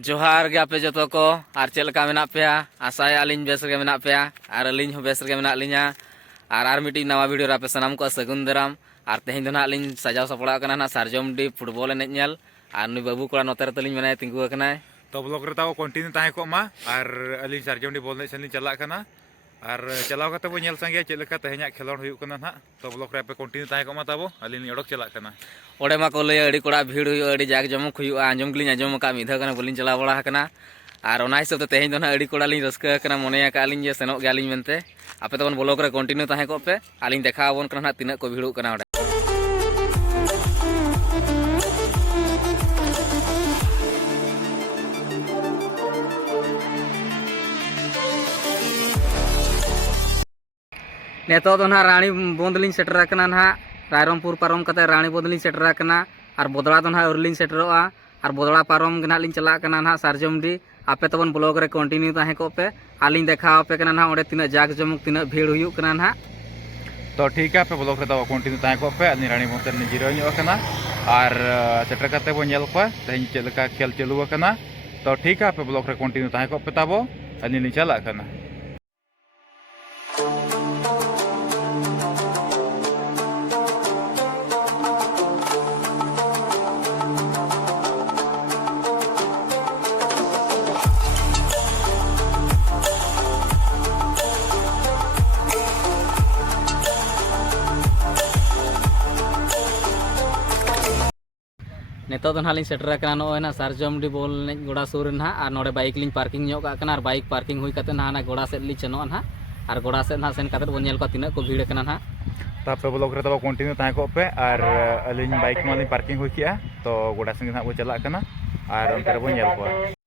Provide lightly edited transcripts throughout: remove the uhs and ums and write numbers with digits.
जोहार गे आपे जतो को आर चेल का मेना पेया आसाय आलिन बेस गे मेना पेया आर अलिन हो बेस गे मेना लिया आर मिटी नवा वीडियो रे आपे सनाम को सगुन दराम आर तेहें दो ना लिन सजाव सपड़ा कना ना सारजम डी फुटबॉल एनेज नेल आर नुई बाबू कोड़ा नोते रे तलिन मेना तिंगु कना तो ब्लॉग रे ताओ कंटिन्यू ताहे को मा आर अलिन सारजम डी बॉल ने सेन चला कना आर चलाव कते बो नेल संगे चेल का तेहें खेलोन हुयु कना ना तो ब्लॉग रे आपे कंटिन्यू ताहे को मा ताबो अलिन ओडक चला कना ओडे मा को लय अड़ी कोड़ा भीड़ हुयु अड़ी जाग जमक हुयु आंजम गलिन आंजम का मिधा कना बोलिन चला बड़ा कना आर ओना हिसाब ते तेहें दो ना अड़ी कोड़ा लिन रस्का कना मोने का लिन जे सेनोक गालिन मेनते आपे तबन ब्लॉग रे कंटिन्यू ताहे को पे आलिन देखा आबोन कना ना तिना को भीड़ु कना ओडे नेतो तो ना रानी बोंदलिन सेटर कना ना रायरमपुर पारम कते रानी बोंदलिन सेटर कना आर बोदड़ा तो ना उरलिन सेटरोआ आर बोदड़ा पारम गना लिन चला कना ना सारजमडी आपे तबन ब्लॉग रे कंटिन्यू ताहे को पे आलिन देखा पे कना ना ओडे तिना जाग जमुक तिना भीड़ हुयु कना ना तो ठीक है पे ब्लॉग रे ताओ कंटिन्यू ताहे को पे अलिन रानी बोंदर ने जिरो ᱧᱚᱜ कना आर सेटर कते बो नेल को तेहें चेल का खेल चालू कना तो ठीक है पे ब्लॉग रे कंटिन्यू ताहे को पे ताबो अलिन लिन चला कना नेतो तो ना लिन सेटर कना नो ना सारजमडी बॉल ने गोड़ा सुर ना आर नोडे बाइक लिन पार्किंग ᱧᱚᱜ का कना आर बाइक पार्किंग हुई कते ना ना गोड़ा सेट लि चनो ना आर गोड़ा सेट ना सेन कते बो नेल को तिना को भीड़ कना ना तापे ब्लॉग रे ताबो कंटिन्यू ताहे को पे आर अलिन बाइक मालिन पार्किंग हुई किया तो गोड़ा संगे ना बो चला कना आर उनकर बो नेल को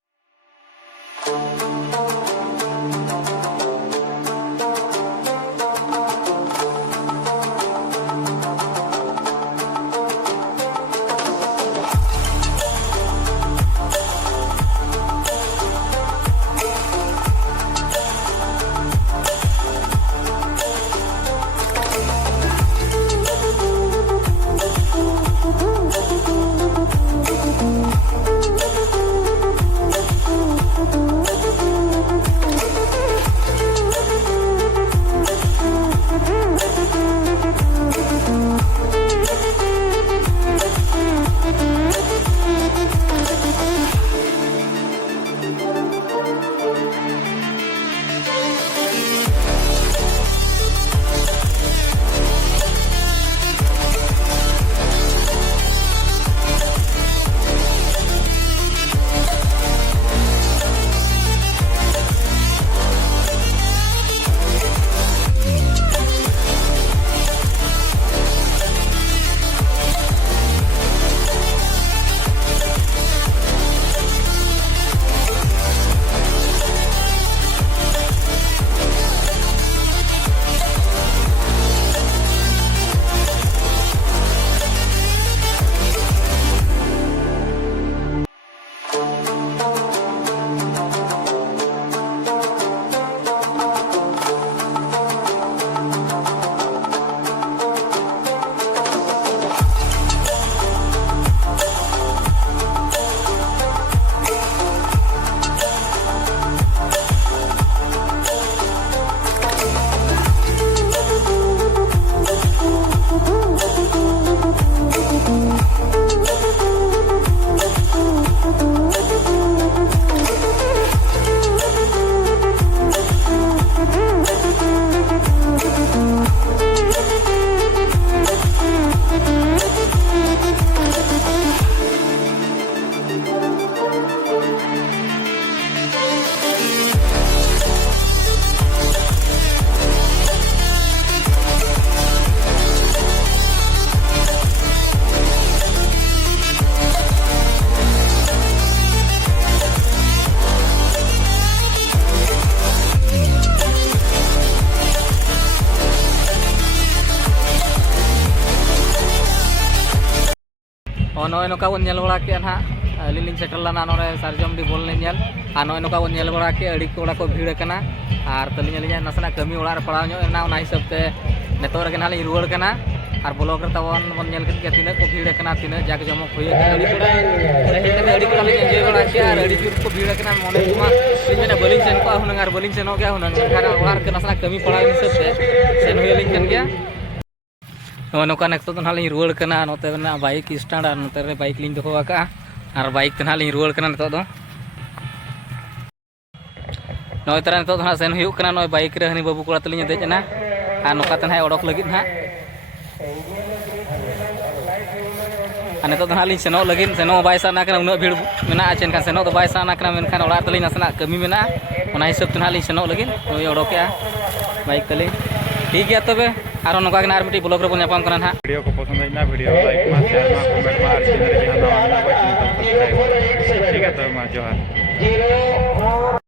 नॉय नोका बन नेल बड़ा के ना अलिन लिन सेटल लाना नोरे सारजमडी बॉल ने नेल आ नॉय नोका बन नेल बड़ा के अड़ी कोड़ा को भीड़ कना आर तलिन लिन नसना कमी ओड़ा रे पड़ाव ᱧᱚᱜ एना ओना हिसाब ते नेतो रे ना लिन रुवाड़ कना और ब्लॉग रे तबन बन नेल के तीना को भीड़ कना तीना जाक जमक होय अड़ी कोड़ा अड़ी कोड़ा ले एंजॉय बड़ा के और अड़ी जोर को भीड़ कना मने तुमा मेना बलिंग सेन को हुनंग और बलिंग सेन हो गया हुनंग खाना ओहार के नसना कमी पड़ा हिसाब से सेन होय लिंग कन गया नोका नेक्स्ट तो नाली रुवाड़ कना नोते ना बाइक स्टैंड और नोते रे बाइक लिंग दोहो आका और बाइक ते नाली रुवाड़ कना नितो दो नोय तरा नितो ना सेन हुयु कना नोय बाइक रे हनी बाबू कोड़ा तलिंग देजना और नोका तन है ओडक लगित ना आने तो हाली सेनो लगिन सेनो बाय साना कना उना भीड़ मेना चेन खान सेनो तो बाय साना कना मेनखान ओड़ा तली नसना कमी मेना ओना हिसाब ते हाली सेनो लगिन ओय ओडोकेआ बाइक तली ठीक गया तबे आरो नोका कना आर मिटी ब्लॉग रे बन यापाम कना ना वीडियो को पसंद आई ना वीडियो लाइक मा शेयर मा कमेंट मा और चैनल रे जहां नवा नवा चैनल सब्सक्राइब ठीक है तो मा जोहार